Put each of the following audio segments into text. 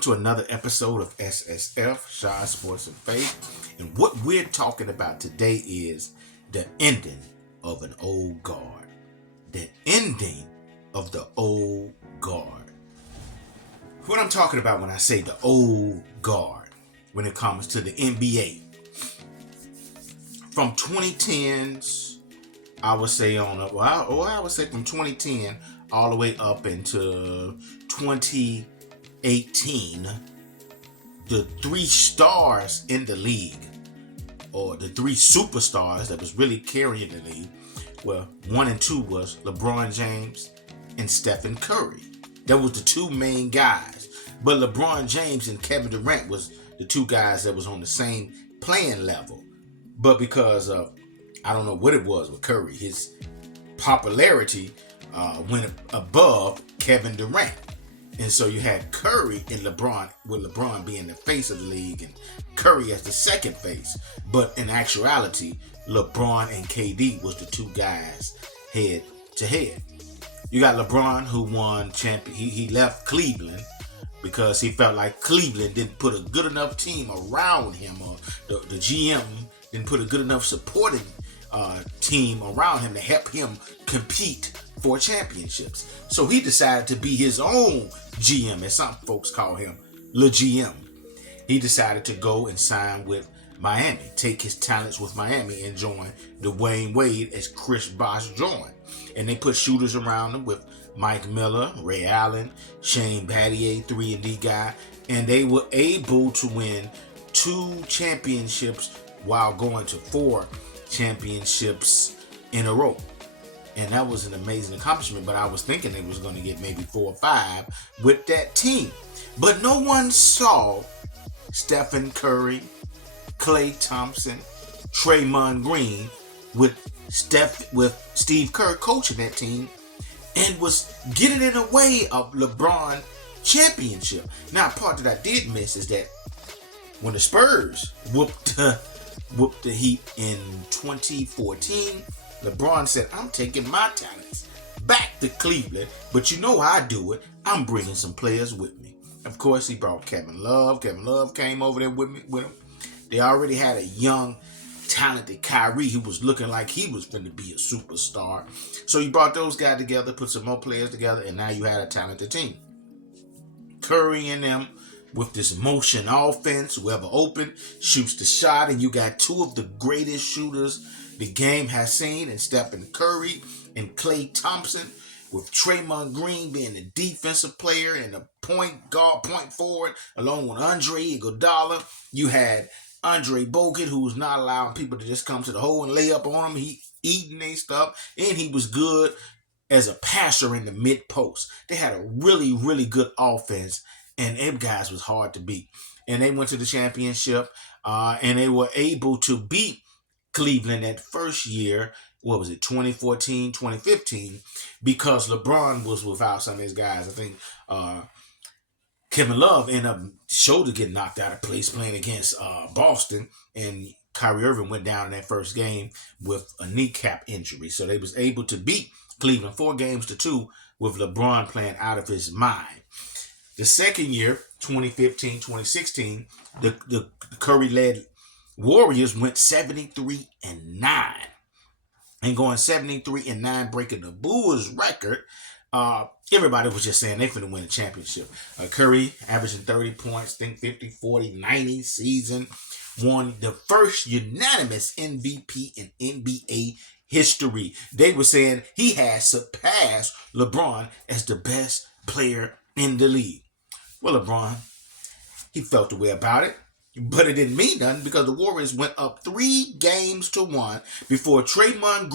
to another episode of SSF, Shy Sports and Faith. And what we're talking about today is the ending of an old guard. The ending of the old guard. What I'm talking about when I say the old guard, when it comes to the NBA. From 2010s, I would say I would say from 2010 all the way up into 2018, the three stars in the league, or the three superstars that was really carrying the league, well, 1 and 2 was LeBron James and Stephen Curry. That was the two main guys. But LeBron James and Kevin Durant was the two guys that was on the same playing level. But because of, I don't know what it was with Curry, his popularity went above Kevin Durant. And so you had Curry and LeBron, with LeBron being the face of the league and Curry as the second face. But in actuality, LeBron and KD was the two guys head to head. You got LeBron, who won champion. He left Cleveland because he felt like Cleveland didn't put a good enough team around him, or the GM didn't put a good enough supporting team around him to help him compete for championships. So he decided to be his own GM, as some folks call him, LeGM. He decided to go and sign with Miami, take his talents with Miami, and join Dwayne Wade as Chris Bosh joined. And they put shooters around him with Mike Miller, Ray Allen, Shane Battier, 3-and-D guy, and they were able to win 2 championships while going to 4 championships in a row. And that was an amazing accomplishment, but I was thinking they was going to get maybe 4 or 5 with that team. But no one saw Stephen Curry, Klay Thompson, Draymond Green with Steve Kerr coaching that team, and was getting in the way of LeBron championship. Now, part that I did miss is that when the Spurs whooped the Heat in 2014, LeBron said, "I'm taking my talents back to Cleveland, but you know how I do it. I'm bringing some players with me." Of course, he brought Kevin Love. Kevin Love came over there with him. They already had a young, talented Kyrie who was looking like he was going to be a superstar. So you brought those guys together, put some more players together, and now you had a talented team. Curry and them with this motion offense, whoever open shoots the shot, and you got 2 of the greatest shooters the game has seen in Stephen Curry and Klay Thompson, with Draymond Green being the defensive player and the point guard, point forward, along with Andre Iguodala. You had Andre Bogut, who was not allowing people to just come to the hole and lay up on him. He eating their stuff, and he was good as a passer in the mid post. They had a really, really good offense, and them guys was hard to beat. And they went to the championship, and they were able to beat Cleveland that first year. What was it, 2014, 2015, because LeBron was without some of his guys. I think Kevin Love ended up shoulder getting knocked out of place playing against Boston, and Kyrie Irving went down in that first game with a kneecap injury. So they was able to beat Cleveland 4-2 with LeBron playing out of his mind. The second year, 2015, 2016, the Curry-led Warriors went 73-9. And going 73-9, breaking the Bulls record. Everybody was just saying they finna win a championship. Curry averaging 30 points, think 50, 40, 90 season. Won the first unanimous MVP in NBA history. They were saying he has surpassed LeBron as the best player in the league. Well, LeBron, he felt the way about it. But it didn't mean nothing because the Warriors went up 3-1 before Draymond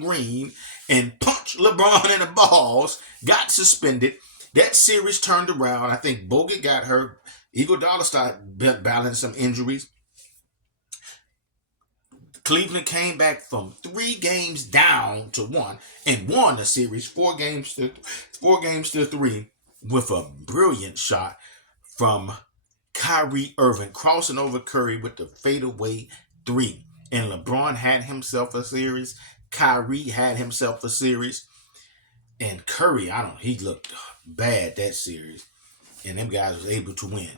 Green and punched LeBron in the balls, got suspended. That series turned around. I think Bogut got hurt. Iguodala started battling some injuries. Cleveland came back from 3 games down to 1 and won the series 4-3 with a brilliant shot from Kyrie Irving crossing over Curry with the fadeaway 3. And LeBron had himself a series. Kyrie had himself a series. And Curry, he looked bad that series. and them guys was able to win.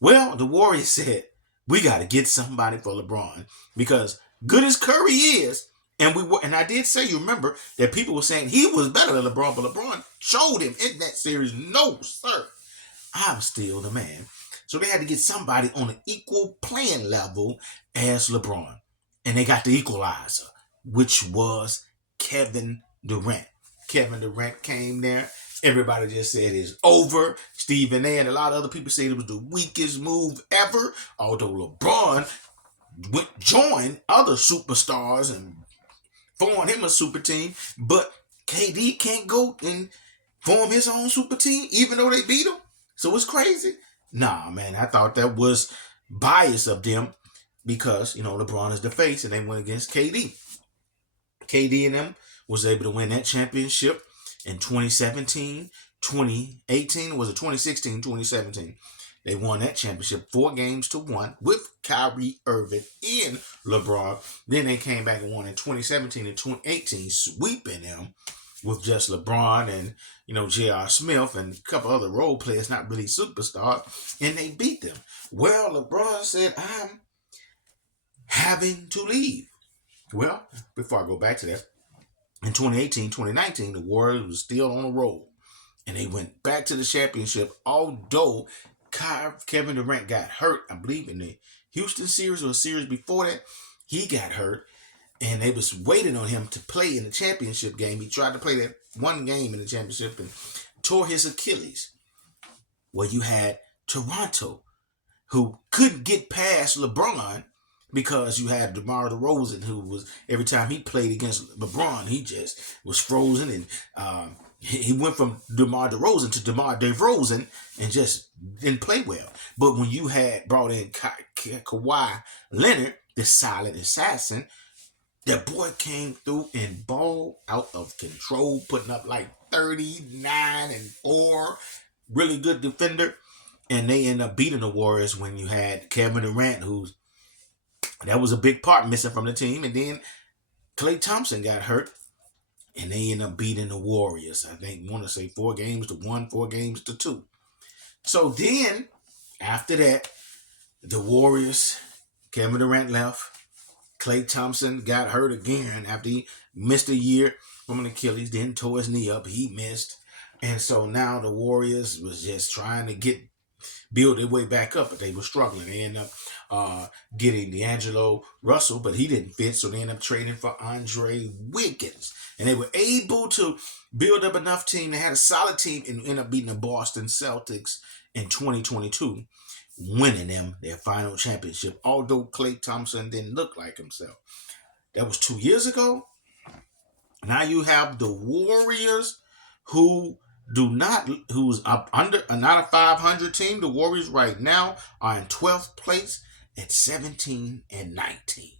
Well, the Warriors said, we got to get somebody for LeBron because good as Curry is, and I did say, you remember that people were saying he was better than LeBron, but LeBron showed him in that series, no, sir, I'm still the man. So they had to get somebody on an equal playing level as LeBron. And they got the equalizer, which was Kevin Durant. Kevin Durant came there. Everybody just said it's over. Stephen A. and a lot of other people said it was the weakest move ever. Although LeBron joined other superstars and formed him a super team. But KD can't go and form his own super team, even though they beat him. So it's crazy. Nah, man, I thought that was bias of them because, LeBron is the face and they went against KD. KD and them was able to win that championship in 2017, 2018, was it 2016, 2017? They won that championship 4-1 with Kyrie Irving and LeBron. Then they came back and won in 2017 and 2018, sweeping them with just LeBron and, J.R. Smith and a couple other role players, not really superstars, and they beat them. Well, LeBron said, I'm having to leave. Well, before I go back to that, in 2018, 2019, the Warriors was still on a roll, and they went back to the championship, although Kevin Durant got hurt, I believe, in the Houston series or a series before that. He got hurt, and they was waiting on him to play in the championship game. He tried to play that one game in the championship and tore his Achilles. Well, you had Toronto, who couldn't get past LeBron because you had DeMar DeRozan, who was, every time he played against LeBron, he just was frozen. And he went from DeMar DeRozan to DeMar DeRozan and just didn't play well. But when you had brought in Kawhi Leonard, the silent assassin, that boy came through and balled out of control, putting up like 39 and 4. Really good defender. And they end up beating the Warriors when you had Kevin Durant, that was a big part missing from the team. And then Klay Thompson got hurt. And they end up beating the Warriors. I think, want to say 4-1, 4-2. So then, after that, the Warriors, Kevin Durant left. Klay Thompson got hurt again after he missed a year from an Achilles, then tore his knee up. He missed. And so now the Warriors was just trying to build their way back up, but they were struggling. They ended up getting D'Angelo Russell, but he didn't fit, so they ended up trading for Andre Wiggins. And they were able to build up enough team. They had a solid team and ended up beating the Boston Celtics in 2022. Winning them their final championship, although Klay Thompson didn't look like himself. That was 2 years ago. Now you have the Warriors, who's up under, not a 500 team. The Warriors right now are in 12th place at 17-19.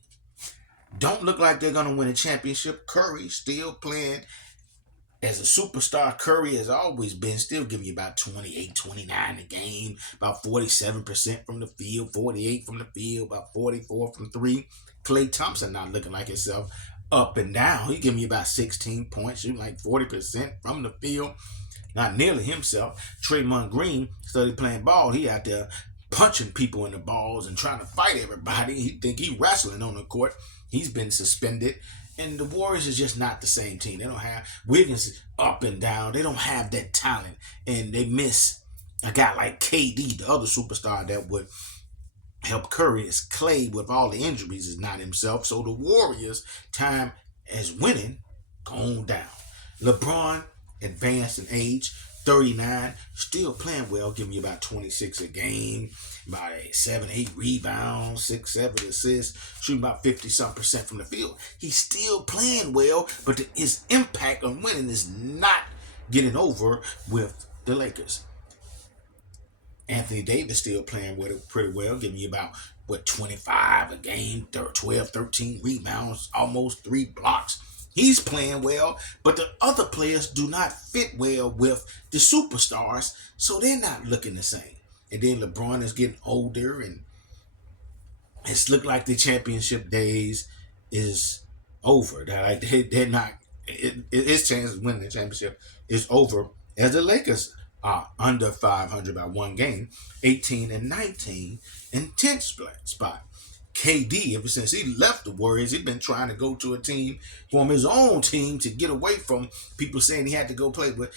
Don't look like they're going to win a championship. Curry still playing as a superstar. Curry has always been, still giving you about 28, 29 a game, about 47% from the field, 48 from the field, about 44 from 3. Klay Thompson not looking like himself, up and down. He giving you about 16 points, shooting like 40% from the field. Not nearly himself. Draymond Green started playing ball. He out there punching people in the balls and trying to fight everybody. He think he wrestling on the court. He's been suspended. And the Warriors is just not the same team. They don't have Wiggins up and down. They don't have that talent. And they miss a guy like KD, the other superstar that would help Curry. Is Klay, with all the injuries, is not himself. So the Warriors' time as winning gone down. LeBron advanced in age, 39, still playing well, giving you about 26 a game, about 7-8 rebounds, 6-7 assists, shooting about 50-something% from the field. He's still playing well, but his impact on winning is not getting over with the Lakers. Anthony Davis still playing pretty well, giving you about 25 a game, 12, 13 rebounds, almost 3 blocks. He's playing well, but the other players do not fit well with the superstars, so they're not looking the same. And then LeBron is getting older, and it's looked like the championship days is over. They're not. His chance of winning the championship is over, as the Lakers are under 500 by one game, 18 and 19 in 10th spot. KD, ever since he left the Warriors, he's been trying to go to a team, form his own team to get away from people saying he had to go play with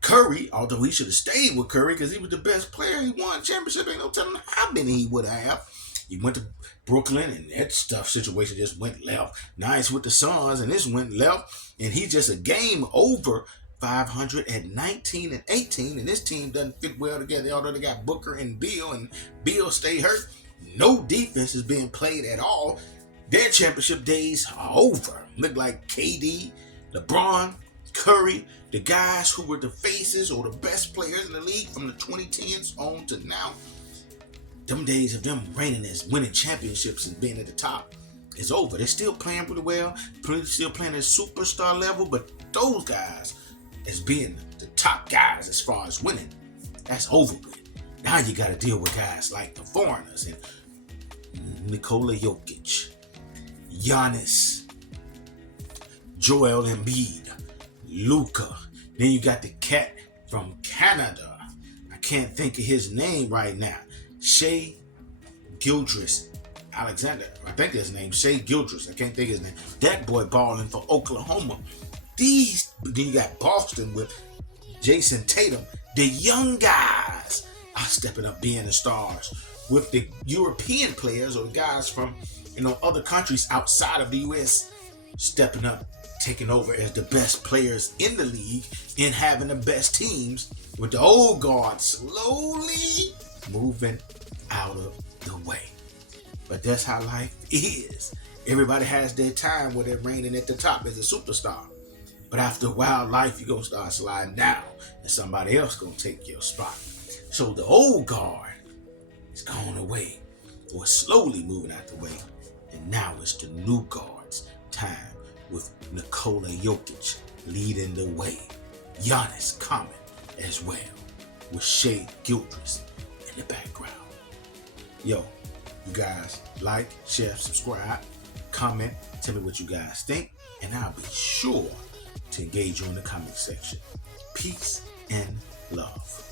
Curry, although he should have stayed with Curry because he was the best player. He won a championship. Ain't no telling how many he would have. He went to Brooklyn and that situation just went left. Now he's with the Suns and this went left. And he's just a game over 500 at 19 and 18. And this team doesn't fit well together, although they got Booker and Bill stay hurt. No defense is being played at all. Their championship days are over. Look like KD, LeBron, Curry, the guys who were the faces or the best players in the league from the 2010s on to now. Them days of them reigning as winning championships and being at the top is over. They're still playing pretty well, still playing at superstar level, but those guys as being the top guys as far as winning, that's over with. Now you got to deal with guys like the foreigners and Nikola Jokic, Giannis, Joel Embiid, Luka. Then you got the cat from Canada. I can't think of his name right now. Shai Gilgeous-Alexander. I think his name Shai Gilgeous. I can't think of his name. That boy balling for Oklahoma. Then you got Boston with Jason Tatum. The young guys are stepping up being the stars. With the European players or the guys from other countries outside of the U.S. stepping up, taking over as the best players in the league and having the best teams, with the old guard slowly moving out of the way. But that's how life is. Everybody has their time where they're reigning at the top as a superstar. But after a while, life, you're going to start sliding down and somebody else going to take your spot. So the old guard is going away or slowly moving out the way. And now it's the new guard's time with Nikola Jokic leading the way. Giannis coming as well with Shai Gilgeous in the background. Yo, you guys like, share, subscribe, comment, tell me what you guys think, and I'll be sure to engage you in the comment section. Peace and love.